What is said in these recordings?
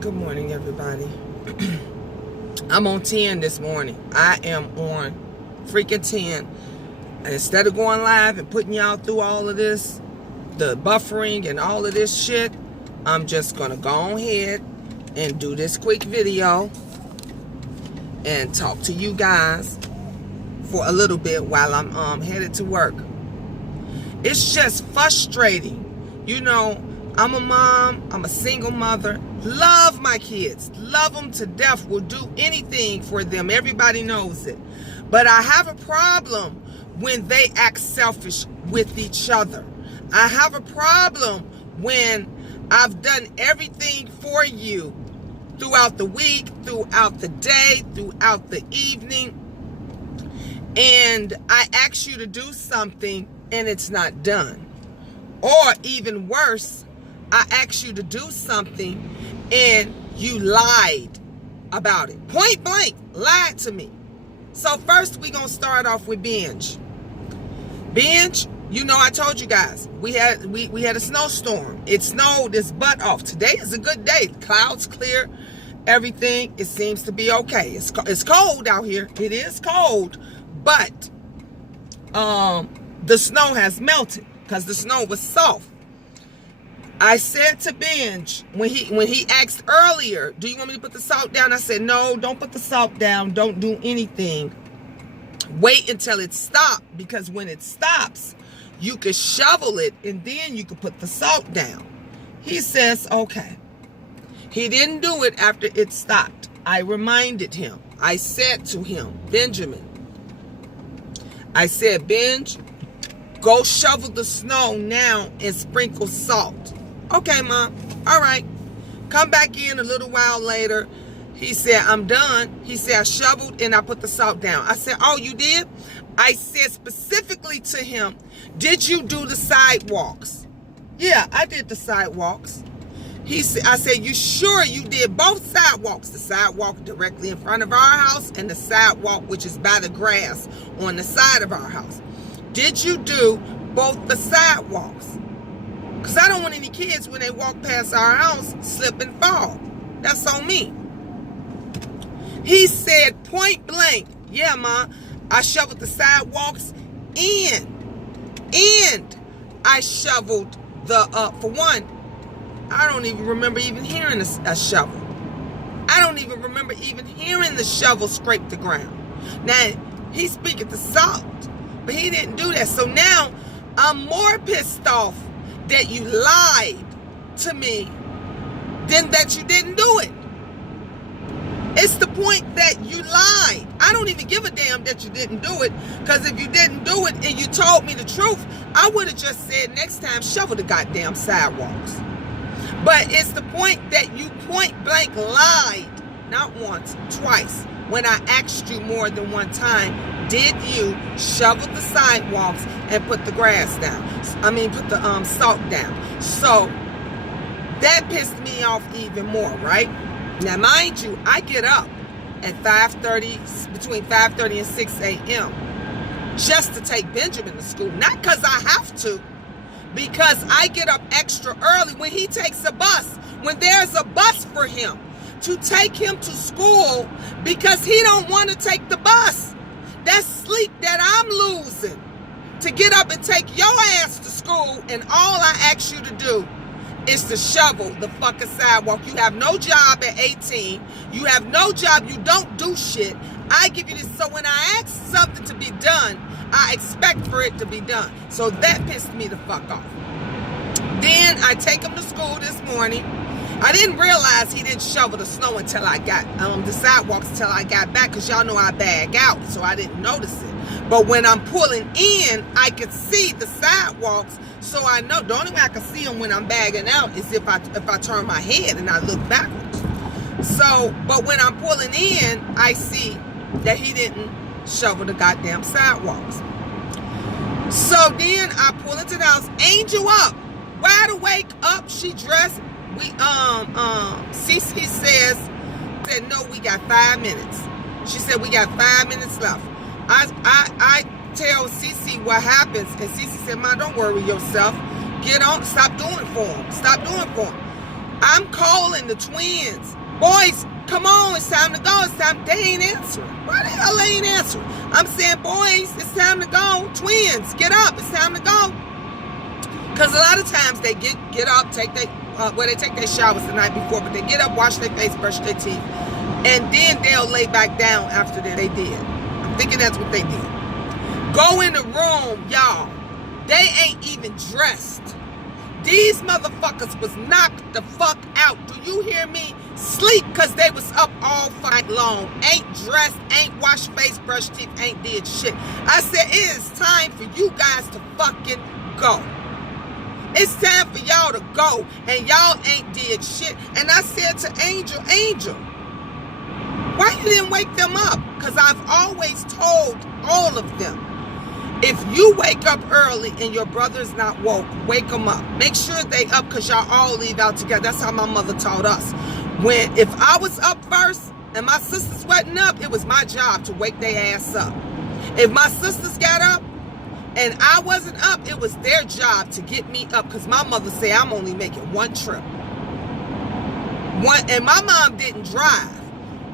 Good morning, everybody. I'm on 10 this morning. I am on freaking 10. And instead of going live and putting y'all through all of this, the buffering and all of this shit, I'm just going to go ahead and do this quick video and talk to you guys for a little bit while I'm headed to work. It's just frustrating. You know, I'm a mom. I'm a single mother. Love my kids. Love them to death. Will do anything for them. Everybody knows it. But I have a problem when they act selfish with each other. I have a problem when I've done everything for you throughout the week, throughout the day, throughout the evening, and I ask you to do something and it's not done. Or even worse, I asked you to do something and you lied about it. Point blank, lied to me. So first we're going to start off with Binge. Binge, you know, I told you guys, we had a snowstorm. It snowed its butt off. Today is a good day. Clouds clear, everything, it seems to be okay. It's cold out here. It is cold, but the snow has melted because the snow was soft. I said to Binge, when he asked earlier, do you want me to put the salt down? I said, no, don't put the salt down. Don't do anything. Wait until it stops, because when it stops, you could shovel it and then you could put the salt down. He says, okay. He didn't do it after it stopped. I reminded him. I said to him, Benjamin, I said, Benj, go shovel the snow now and sprinkle salt. Okay, Mom. All right. Come back in a little while later. He said, I'm done. He said, I shoveled and I put the salt down. I said, oh, you did? I said specifically to him, did you do the sidewalks? Yeah, I did the sidewalks. I said, you sure you did both sidewalks? The sidewalk directly in front of our house and the sidewalk which is by the grass on the side of our house. Did you do both the sidewalks? Because I don't want any kids when they walk past our house slip and fall. That's on me. He said point blank, yeah, Ma, I shoveled the sidewalks and I shoveled for one, I don't even remember even hearing a shovel. I don't even remember even hearing the shovel scrape the ground. Now, he's speaking to salt, but he didn't do that. So now I'm more pissed off that you lied to me than that you didn't do it. It's the point that you lied. I don't even give a damn that you didn't do it, because if you didn't do it and you told me the truth, I would have just said next time, shovel the goddamn sidewalks. But it's the point that you point blank lied, not once, twice, when I asked you more than one time, did you shovel the sidewalks and put the grass down? I mean, put the salt down. So that pissed me off even more, right? Now, mind you, I get up at 5:30, between 5:30 and 6 a.m. just to take Benjamin to school. Not because I have to, because I get up extra early when he takes a bus, when there's a bus for him, to take him to school, because he don't want to take the bus. That's sleep that I'm losing to get up and take your ass to school, and all I ask you to do is to shovel the fucking sidewalk. You have no job at 18. You have no job. You don't do shit. I give you this. So when I ask something to be done, I expect for it to be done. So that pissed me the fuck off. Then I take him to school this morning. I didn't realize he didn't shovel the snow until I got the sidewalks until I got back, because y'all know I bag out, so I didn't notice it. But when I'm pulling in, I could see the sidewalks, so I know the only way I can see them when I'm bagging out is if I turn my head and I look backwards. So, but when I'm pulling in, I see that he didn't shovel the goddamn sidewalks. So then I pull into the house, Angel up, wide awake, up, she dressed. Cece said, no, we got 5 minutes. She said, we got 5 minutes left. I tell Cece what happens, and Cece said, Ma, don't worry yourself. Get on, stop doing for him. Stop doing for him. I'm calling the twins. Boys, come on, it's time to go. It's time. They ain't answering. Why the hell they ain't answering? I'm saying, boys, it's time to go. Twins, get up. It's time to go. Because a lot of times they get up, they take their showers the night before, but they get up, wash their face, brush their teeth, and then they'll lay back down after they did. I'm thinking that's what they did. Go in the room, y'all. They ain't even dressed. These motherfuckers was knocked the fuck out. Do you hear me? Sleep, because they was up all night long. Ain't dressed, ain't washed face, brushed teeth, ain't did shit. I said, it is time for you guys to fucking go. It's time for y'all to go, and y'all ain't did shit. And I said to Angel, why you didn't wake them up? Because I've always told all of them, if you wake up early and your brother's not woke, wake them up. Make sure they up, because y'all all leave out together. That's how my mother taught us. If I was up first and my sisters wasn't up, it was my job to wake their ass up. If my sisters got up and I wasn't up, it was their job to get me up, because my mother said I'm only making one trip. And my mom didn't drive.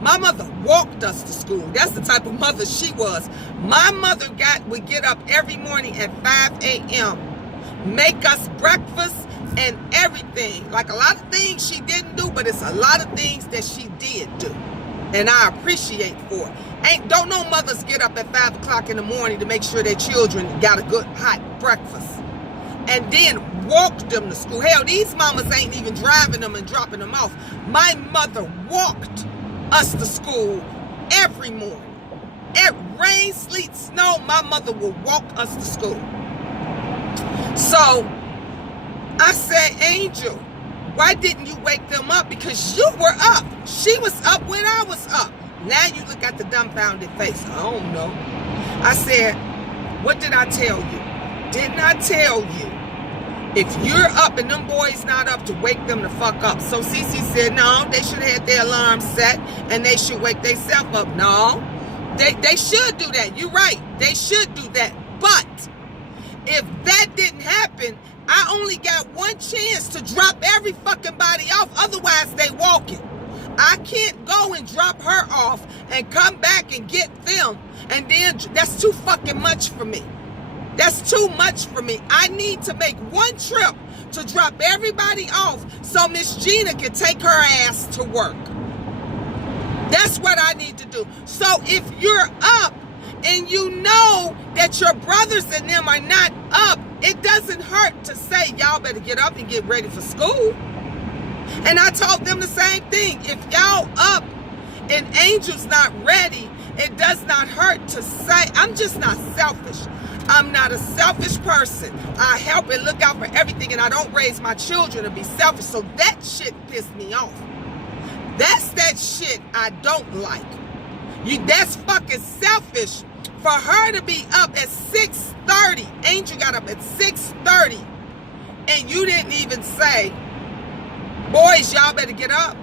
My mother walked us to school. That's the type of mother she was. My mother would get up every morning at 5 a.m., make us breakfast and everything. Like a lot of things she didn't do, but it's a lot of things that she did do. And I appreciate for it. Don't no mothers get up at 5 o'clock in the morning to make sure their children got a good hot breakfast and then walk them to school. Hell, these mamas ain't even driving them and dropping them off. My mother walked us to school every morning. Rain, sleet, snow, my mother would walk us to school. So I said, Angel, why didn't you wake them up? Because you were up. She was up when I was up. Now you look at the dumbfounded face. I don't know. I said, what did I tell you? Didn't I tell you, if you're up and them boys not up, to wake them the fuck up? So Cece said, no, they should have had their alarm set and they should wake themselves up. No, they should do that. You're right. They should do that. But if that didn't happen, I only got one chance to drop every fucking body off. Otherwise, they walking. I can't go and drop her off and come back and get them. And then that's too fucking much for me. That's too much for me. I need to make one trip to drop everybody off so Miss Gina can take her ass to work. That's what I need to do. So if you're up and you know that your brothers and them are not up, it doesn't hurt to say, y'all better get up and get ready for school. And I told them the same thing. If y'all up and Angel's not ready, it does not hurt to say, I'm just not selfish. I'm not a selfish person. I help and look out for everything, and I don't raise my children to be selfish. So that shit pissed me off. That's that shit I don't like. That's fucking selfish for her to be up at 6:30. Angel got up at 6:30, and you didn't even say, boys, y'all better get up.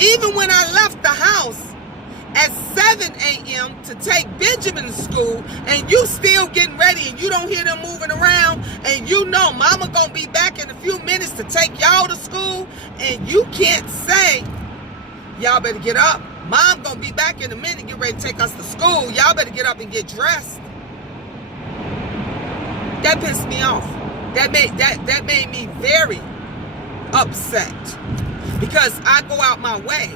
Even when I left the house at 7 a.m. to take Benjamin to school, and you still getting ready and you don't hear them moving around, and you know mama gonna be back in a few minutes to take y'all to school, and you can't say, y'all better get up. Mom gonna be back in a minute, get ready to take us to school. Y'all better get up and get dressed. That pissed me off. That made me very upset, because I go out my way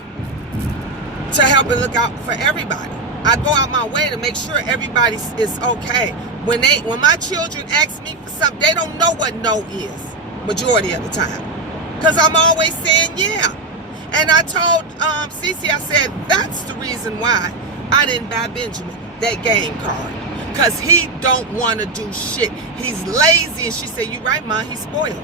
to help and look out for everybody. I go out my way to make sure everybody is okay. When my children ask me for something, they don't know what no is majority of the time, because I'm always saying yeah. And I told Cece, I said, that's the reason why I didn't buy Benjamin that game card, because he don't want to do shit. He's lazy. And she said, you right, Ma, he's spoiled.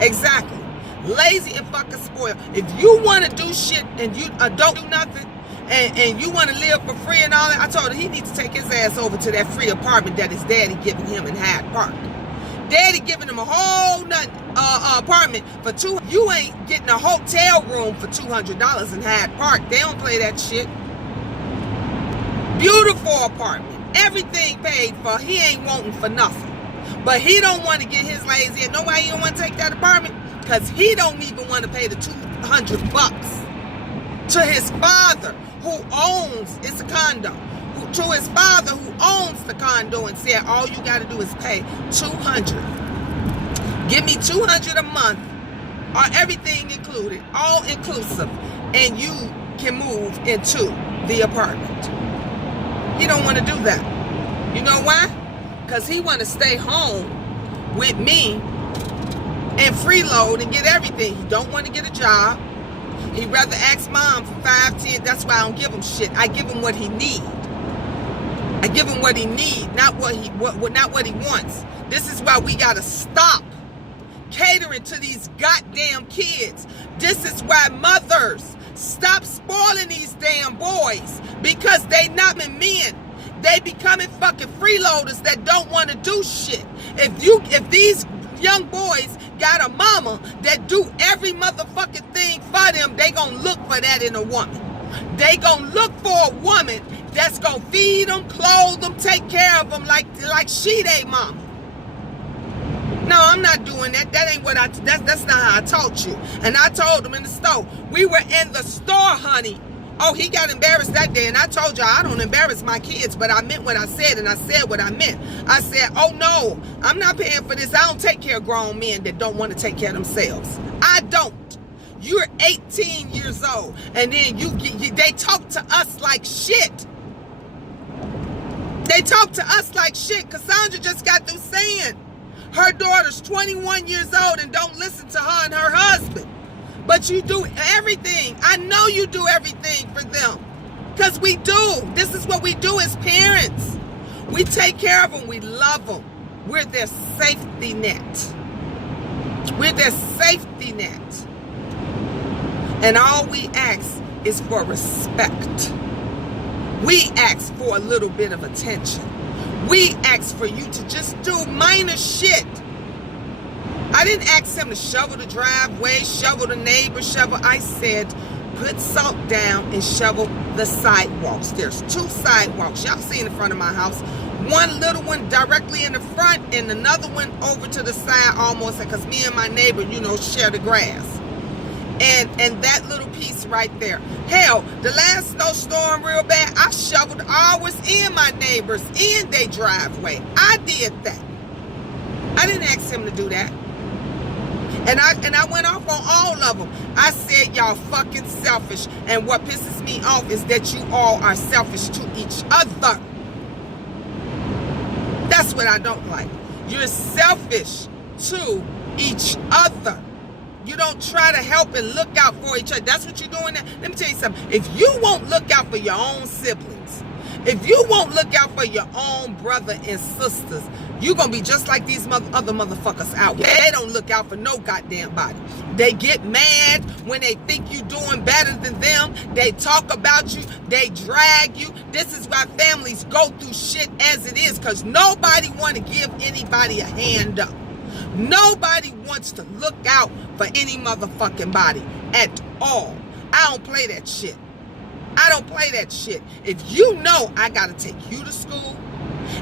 Exactly. Lazy and fucking spoiled. If you want to do shit and you don't do nothing, and you want to live for free and all that, I told her he needs to take his ass over to that free apartment that his daddy giving him in Hyde Park. Daddy giving him a whole apartment for $200. You ain't getting a hotel room for $200 in Hyde Park. They don't play that shit. Beautiful apartment. Everything paid for. He ain't wanting for nothing. But he don't want to get his lazy. And know why he don't want to take that apartment? because he don't even want to pay the $200 to his father who owns, it's a condo, to his father who owns the condo, and said all you got to do is pay $200. Give me $200 a month, or everything included, all inclusive, and you can move into the apartment. He don't want to do that. You know why? Because he want to stay home with me and freeload and get everything. He don't want to get a job. He'd rather ask mom for 5, 10. That's why I don't give him shit. I give him what he need. I give him what he need, not what he wants. This is why we gotta stop catering to these goddamn kids. This is why mothers stop spoiling these damn boys, because they not men. They becoming fucking freeloaders that don't want to do shit. If these young boys got a mama that do every motherfucking thing for them, they gonna look for that in a woman. They gonna look for a woman that's gonna feed them, clothe them, take care of them like she they mama. No, I'm not doing that. That ain't what that's not how I taught you. And I told him in the store. We were in the store, honey. Oh, he got embarrassed that day, and I told y'all I don't embarrass my kids, but I meant what I said, and I said what I meant. I said, oh no, I'm not paying for this. I don't take care of grown men that don't want to take care of themselves. I don't. You're 18 years old, and then they talk to us like shit. They talk to us like shit. Cassandra just got through saying her daughter's 21 years old and don't listen to her and her husband. But you do everything. I know you do everything for them. Because we do. This is what we do as parents. We take care of them. We love them. We're their safety net. We're their safety net. And all we ask is for respect. We ask for a little bit of attention. We ask for you to just do minor shit. I didn't ask him to shovel the driveway, shovel the neighbor, shovel. I said, put salt down and shovel the sidewalks. There's 2 sidewalks. Y'all see in the front of my house. One little one directly in the front and another one over to the side almost, because me and my neighbor, share the grass. And that little piece right there. Hell, the last snowstorm real bad, I shoveled ours in my neighbors in their driveway. I did that. I didn't ask him to do that. And I went off on all of them. I said, y'all fucking selfish. And what pisses me off is that you all are selfish to each other. That's what I don't like. You're selfish to each other. You don't try to help and look out for each other. That's what you're doing now. Let me tell you something. If you won't look out for your own siblings, if you won't look out for your own brother and sisters, you're going to be just like these other motherfuckers out here. They don't look out for no goddamn body. They get mad when they think you're doing better than them. They talk about you. They drag you. This is why families go through shit as it is, because nobody want to give anybody a hand up. Nobody wants to look out for any motherfucking body at all. I don't play that shit. I don't play that shit. If you know I got to take you to school,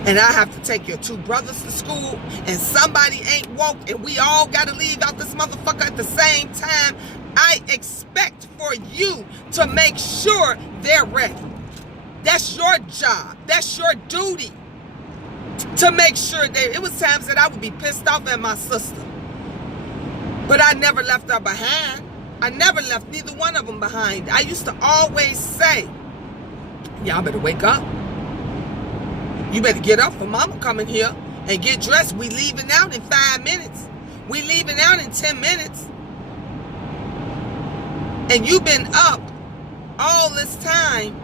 and I have to take your 2 brothers to school, and somebody ain't woke, and we all got to leave out this motherfucker at the same time, I expect for you to make sure they're ready. That's your job. That's your duty. To make sure it was times that I would be pissed off at my sister. But I never left her behind. I never left neither one of them behind. I used to always say, y'all better wake up. You better get up for mama coming here and get dressed. We leaving out in 5 minutes. We leaving out in 10 minutes. And you've been up all this time.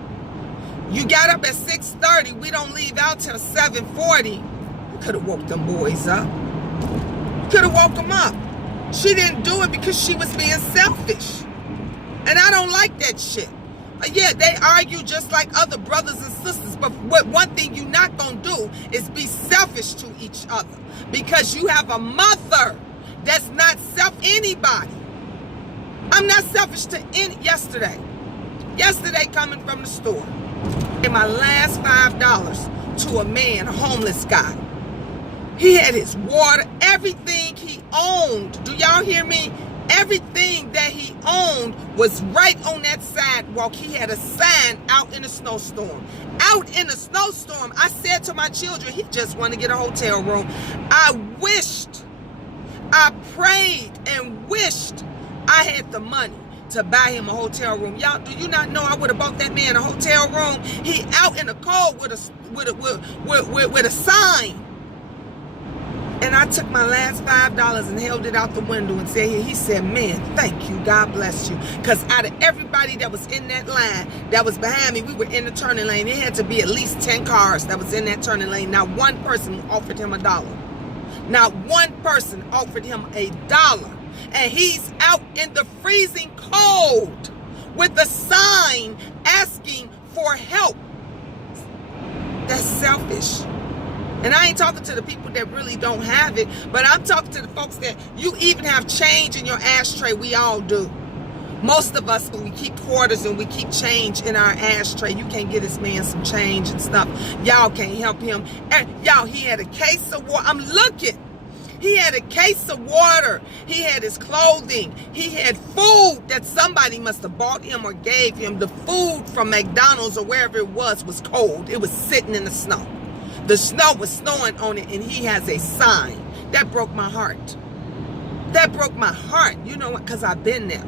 You got up at 6:30. We don't leave out till 7:40. You could have woke them boys up. You could have woke them up. She didn't do it because she was being selfish. And I don't like that shit. But yeah, they argue just like other brothers and sisters. But one thing you're not going to do is be selfish to each other. Because you have a mother that's not anybody. I'm not selfish to any. Yesterday coming from the store. And my last $5 to a man, a homeless guy. He had his water, everything he owned. Do y'all hear me? Everything that he owned was right on that sidewalk. He had a sign out in a snowstorm. Out in a snowstorm, I said to my children, he just wanted to get a hotel room. I prayed and wished I had the money to buy him a hotel room. Y'all, do you not know I would have bought that man a hotel room? He out in the cold with a sign. And I took my last $5 and held it out the window and said, he said, man, thank you. God bless you. Because out of everybody that was in that line that was behind me, we were in the turning lane. It had to be at least 10 cars that was in that turning lane. Not one person offered him $1. Not one person offered him $1. And he's out in the freezing cold with a sign asking for help. That's selfish. And I ain't talking to the people that really don't have it, but I'm talking to the folks that you even have change in your ashtray. We all do. Most of us, when we keep quarters and we keep change in our ashtray, you can't get this man some change and stuff. Y'all can't help him. And y'all, he had a case of water. I'm looking. He had a case of water. He had his clothing. He had food that somebody must have bought him or gave him. The food from McDonald's or wherever it was cold. It was sitting in the snow. The snow was snowing on it, and he has a sign. That broke my heart. That broke my heart. You know what? Because I've been there.